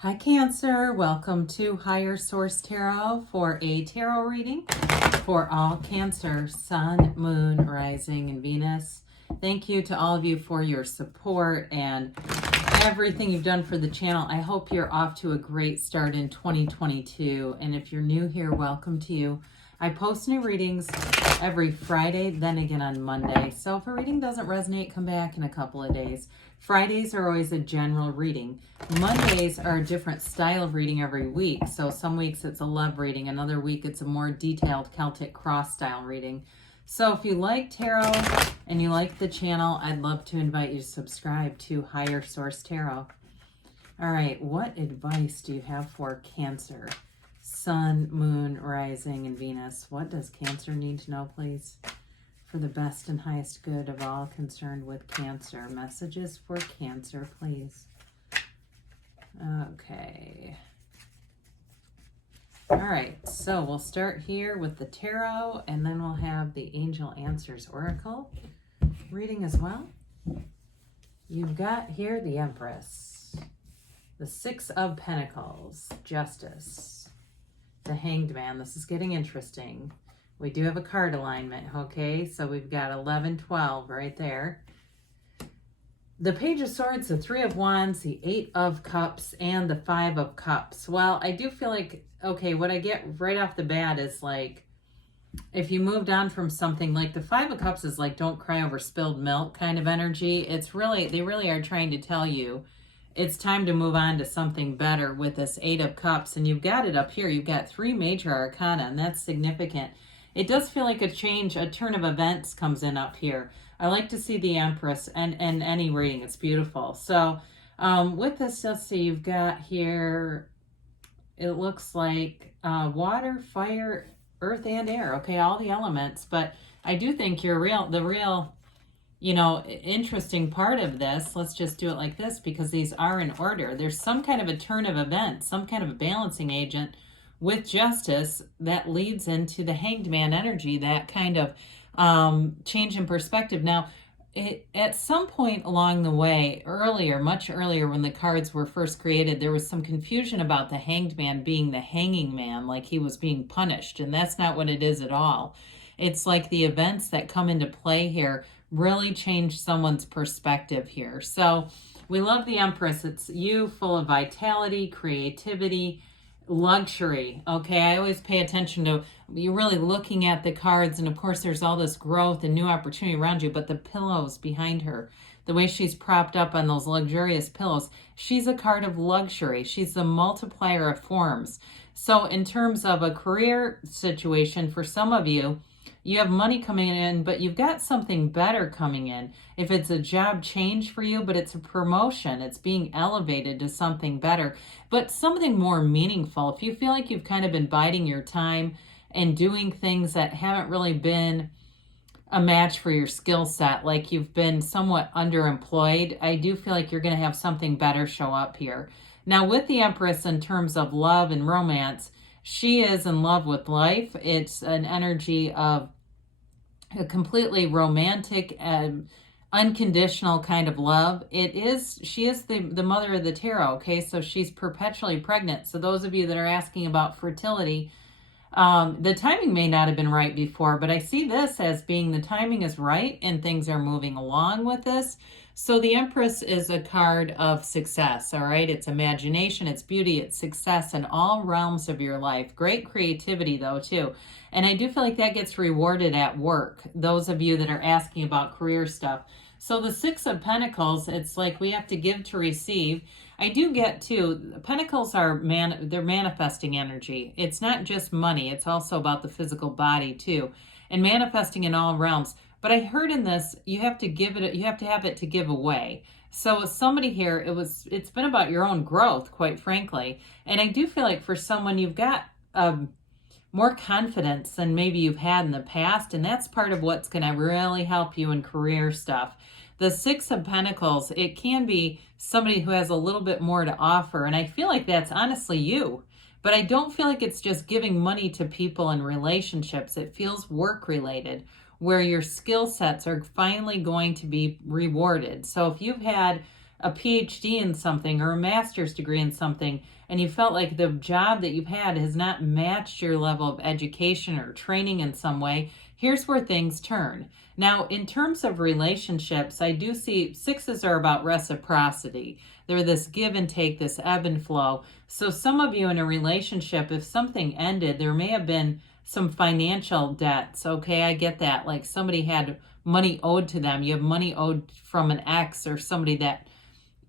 Hi Cancer, welcome to Higher Source Tarot for a tarot reading for all Cancer, Sun, Moon, Rising, and Venus. Thank you to all of you for your support and everything you've done for the channel. I hope you're off to a great start in 2022. And if you're new here, welcome to you. I post new readings every Friday, then again on Monday. So if a reading doesn't resonate, come back in a couple of days. Fridays are always a general reading. Mondays are a different style of reading every week. So some weeks it's a love reading. Another week it's a more detailed Celtic cross style reading. So if you like tarot and you like the channel, I'd love to invite you to subscribe to Higher Source Tarot. All right, what advice do you have for Cancer? Sun, Moon, Rising, and Venus. What does Cancer need to know, please? For the best and highest good of all concerned with Cancer. Messages for Cancer, please. Okay. All right, so we'll start here with the tarot, and then we'll have the Angel Answers Oracle reading as well. You've got here the Empress, the Six of Pentacles, Justice, the Hanged Man. This is getting interesting. We do have a card alignment, okay? So we've got 11, 12 right there. The Page of Swords, the Three of Wands, the Eight of Cups, and the Five of Cups. Well, I do feel like, okay, what I get right off the bat is like, if you moved on from something, like the Five of Cups is like, don't cry over spilled milk kind of energy. It's really, they really are trying to tell you it's time to move on to something better with this Eight of Cups. And you've got it up here. You've got three major arcana, and that's significant. It does feel like a change, a turn of events comes in up here. I like to see the Empress and any reading. It's beautiful. So with this, let's see, you've got here, it looks like water, fire, earth, and air. Okay, all the elements. But I do think the real, you know, interesting part of this, let's just do it like this because these are in order. There's some kind of a turn of events, some kind of a balancing agent with Justice that leads into the Hanged Man energy, that kind of change in perspective. Now, at some point along the way, earlier, much earlier when the cards were first created, there was some confusion about the Hanged Man being the hanging man, like he was being punished, and that's not what it is at all. It's like the events that come into play here really change someone's perspective here. So we love the Empress. It's you, full of vitality, creativity, luxury. Okay, I always pay attention to, you're really looking at the cards, and of course there's all this growth and new opportunity around you, but the pillows behind her, the way she's propped up on those luxurious pillows, she's a card of luxury. She's the multiplier of forms. So in terms of a career situation, for some of you, you have money coming in, but you've got something better coming in. If it's a job change for you, but it's a promotion, it's being elevated to something better, but something more meaningful. If you feel like you've kind of been biding your time and doing things that haven't really been a match for your skill set, like you've been somewhat underemployed, I do feel like you're going to have something better show up here. Now with the Empress, in terms of love and romance, she is in love with life. It's an energy of a completely romantic and unconditional kind of love. She is the mother of the tarot, okay? So she's perpetually pregnant. So those of you that are asking about fertility, the timing may not have been right before, but I see this as being the timing is right and things are moving along with this. So the Empress is a card of success, all right? It's imagination, it's beauty, it's success in all realms of your life. Great creativity, though, too. And I do feel like that gets rewarded at work, those of you that are asking about career stuff. So the Six of Pentacles, it's like we have to give to receive. I do get, too, Pentacles are, they're manifesting energy. It's not just money. It's also about the physical body, too. And manifesting in all realms. But I heard in this, you have to give it, you have to have it to give away. So somebody here, it's been about your own growth, quite frankly. And I do feel like for someone, you've got more confidence than maybe you've had in the past. And that's part of what's going to really help you in career stuff. The Six of Pentacles, it can be somebody who has a little bit more to offer. And I feel like that's honestly you. But I don't feel like it's just giving money to people in relationships. It feels work related, where your skill sets are finally going to be rewarded. So if you've had a PhD in something or a master's degree in something, and you felt like the job that you've had has not matched your level of education or training in some way, here's where things turn. Now, in terms of relationships, I do see sixes are about reciprocity. They're this give and take, this ebb and flow. So some of you in a relationship, if something ended, there may have been some financial debts. Okay, I get that. Like somebody had money owed to them. You have money owed from an ex or somebody that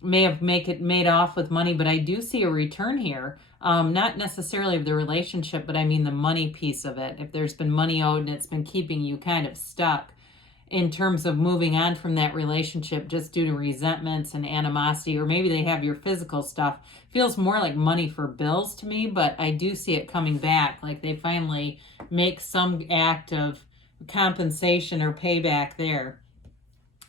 may have made off with money, but I do see a return here. Not necessarily of the relationship, but I mean the money piece of it. If there's been money owed and it's been keeping you kind of stuck in terms of moving on from that relationship just due to resentments and animosity, or maybe they have your physical stuff, feels more like money for bills to me, but I do see it coming back, like they finally make some act of compensation or payback there.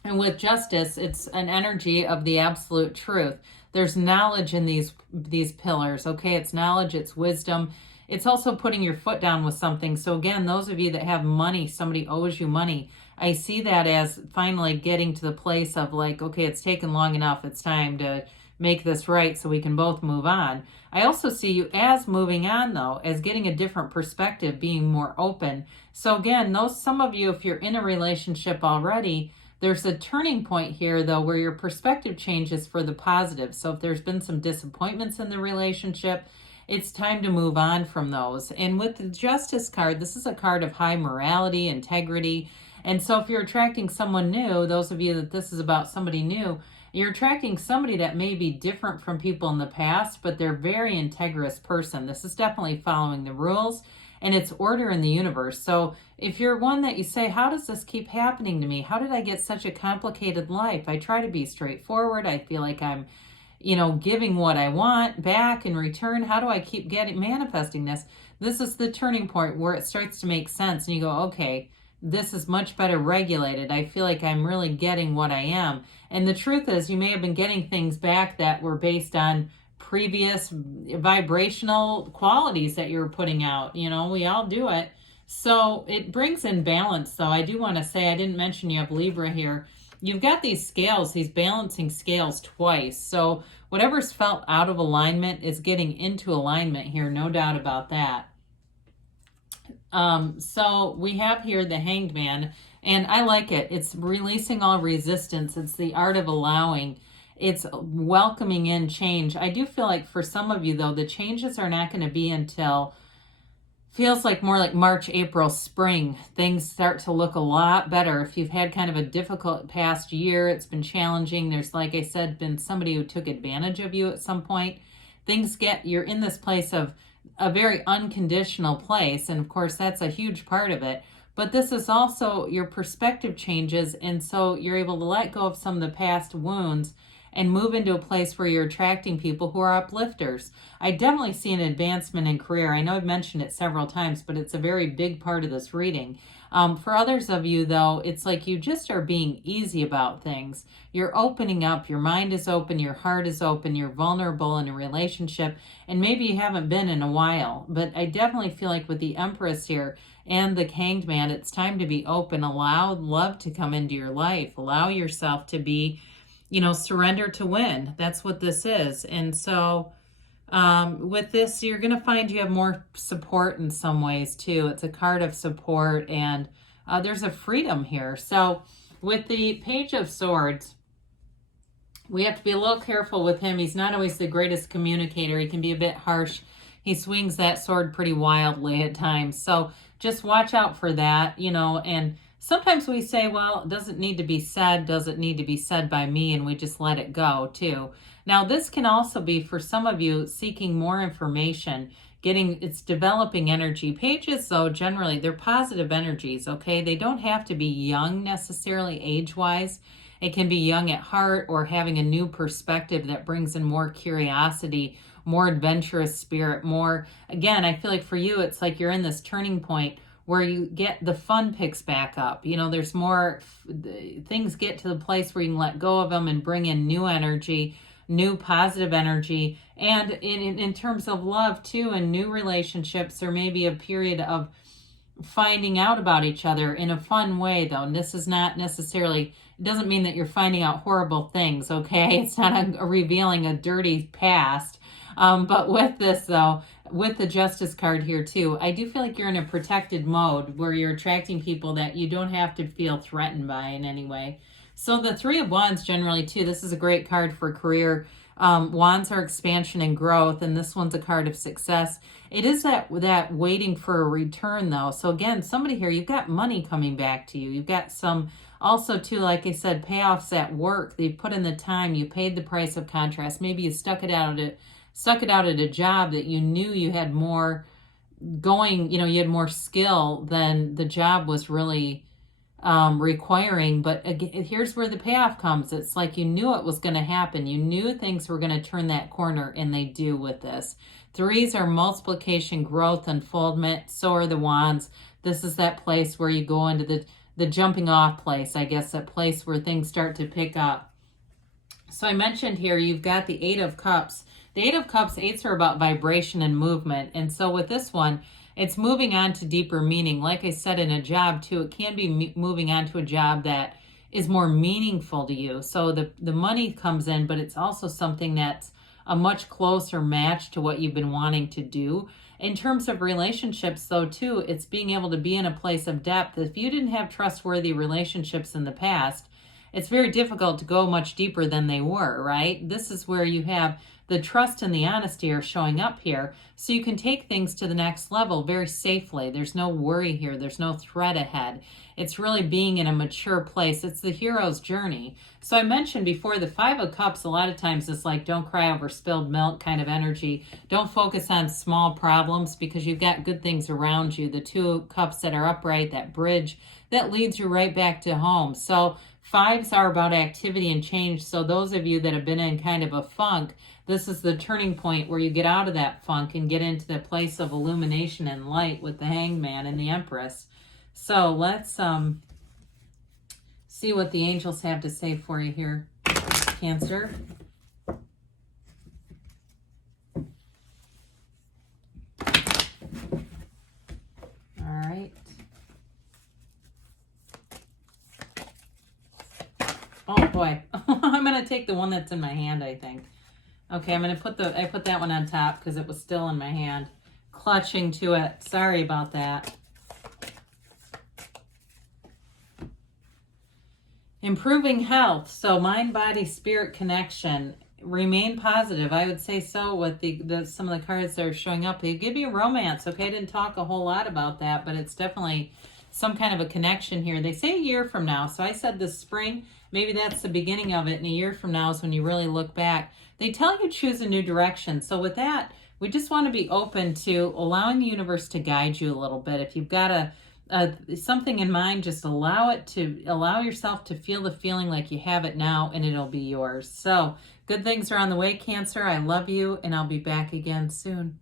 And with justice, it's an energy of the absolute truth. There's knowledge in these pillars, okay? It's knowledge, it's wisdom. It's also putting your foot down with something. So again, those of you that have money, somebody owes you money, I see that as finally getting to the place of like, okay, it's taken long enough. It's time to make this right so we can both move on. I also see you as moving on though, as getting a different perspective, being more open. So again, some of you, if you're in a relationship already, there's a turning point here though where your perspective changes for the positive. So if there's been some disappointments in the relationship, it's time to move on from those. And with the Justice card, this is a card of high morality, integrity. And so if you're attracting someone new, those of you that this is about somebody new, you're attracting somebody that may be different from people in the past, but they're very integrous person. This is definitely following the rules and it's order in the universe. So if you're one that you say, how does this keep happening to me? How did I get such a complicated life? I try to be straightforward. I feel like I'm, giving what I want back in return. How do I keep manifesting this? This is the turning point where it starts to make sense and you go, okay, this is much better regulated. I feel like I'm really getting what I am. And the truth is, you may have been getting things back that were based on previous vibrational qualities that you're putting out. We all do it. So it brings in balance, though. I do want to say, I didn't mention you have Libra here. You've got these scales, these balancing scales twice. So whatever's felt out of alignment is getting into alignment here, no doubt about that. So we have here the Hanged Man, and I like it. It's releasing all resistance. It's the art of allowing. It's welcoming in change. I do feel like for some of you, though, the changes are not going to be until, feels like more like March, April, spring. Things start to look a lot better. If you've had kind of a difficult past year, it's been challenging. There's, like I said, been somebody who took advantage of you at some point. You're in this place of a very unconditional place. And of course, that's a huge part of it. But this is also your perspective changes. And so you're able to let go of some of the past wounds and move into a place where you're attracting people who are uplifters. I definitely see an advancement in career. I know I've mentioned it several times, but it's a very big part of this reading. For others of you, though, it's like you just are being easy about things. You're opening up. Your mind is open. Your heart is open. You're vulnerable in a relationship. And maybe you haven't been in a while. But I definitely feel like with the Empress here and the Hanged Man, it's time to be open. Allow love to come into your life. Allow yourself to be, surrender to win. That's what this is. And so with this, you're going to find you have more support in some ways too. It's a card of support, and there's a freedom here. So with the Page of Swords, we have to be a little careful with him. He's not always the greatest communicator. He can be a bit harsh. He swings that sword pretty wildly at times. So just watch out for that, and sometimes we say, well, it doesn't need to be said by me, and we just let it go too. Now, this can also be for some of you seeking more information, it's developing energy. Pages, though, generally, they're positive energies, okay? They don't have to be young necessarily age-wise. It can be young at heart or having a new perspective that brings in more curiosity, more adventurous spirit, again, I feel like for you, it's like you're in this turning point where you get the fun picks back up. There's more, things get to the place where you can let go of them and bring in new energy, new positive energy. And in terms of love too, and new relationships, there may be a period of finding out about each other in a fun way though. And this is not necessarily it doesn't mean that you're finding out horrible things, okay? It's not revealing a dirty past. But with this, though, with the Justice card here, too, I do feel like you're in a protected mode where you're attracting people that you don't have to feel threatened by in any way. So the Three of Wands generally, too, this is a great card for career. Wands are expansion and growth, and this one's a card of success. It is that waiting for a return, though. So again, somebody here, you've got money coming back to you. You've got some, also too, like I said, payoffs at work. You put in the time, you paid the price of contrast. Maybe you stuck it out at a job that you knew you had more going, you had more skill than the job was really requiring. But again, here's where the payoff comes. It's like you knew it was going to happen. You knew things were going to turn that corner, and they do with this. Threes are multiplication, growth, unfoldment. So are the Wands. This is that place where you go into the jumping off place, I guess, that place where things start to pick up. So I mentioned here, you've got the Eight of Cups. The Eight of Cups, eights are about vibration and movement. And so with this one, it's moving on to deeper meaning. Like I said, in a job too, it can be moving on to a job that is more meaningful to you. So the money comes in, but it's also something that's a much closer match to what you've been wanting to do. In terms of relationships, though, too, it's being able to be in a place of depth. If you didn't have trustworthy relationships in the past, it's very difficult to go much deeper than they were, right? This is where you have the trust and the honesty are showing up here, so you can take things to the next level very safely. There's no worry here. There's no threat ahead. It's really being in a mature place. It's the hero's journey. So I mentioned before, the Five of Cups, a lot of times it's like don't cry over spilled milk kind of energy. Don't focus on small problems because you've got good things around you. The Two of Cups that are upright, that bridge, that leads you right back to home. So fives are about activity and change. So those of you that have been in kind of a funk, this is the turning point where you get out of that funk and get into the place of illumination and light with the Hangman and the Empress. So let's see what the angels have to say for you here, Cancer. All right. Oh boy, I'm gonna take the one that's in my hand, I think. Okay, I'm gonna put I put that one on top because it was still in my hand, clutching to it. Sorry about that. Improving health. So mind, body, spirit connection. Remain positive. I would say so with some of the cards that are showing up. They give you romance. Okay, I didn't talk a whole lot about that, but it's definitely some kind of a connection here. They say a year from now. So I said this spring. Maybe that's the beginning of it. And a year from now is when you really look back. They tell you choose a new direction. So with that, we just want to be open to allowing the universe to guide you a little bit. If you've got something in mind, just allow yourself to feel the feeling like you have it now, and it'll be yours. So good things are on the way, Cancer. I love you, and I'll be back again soon.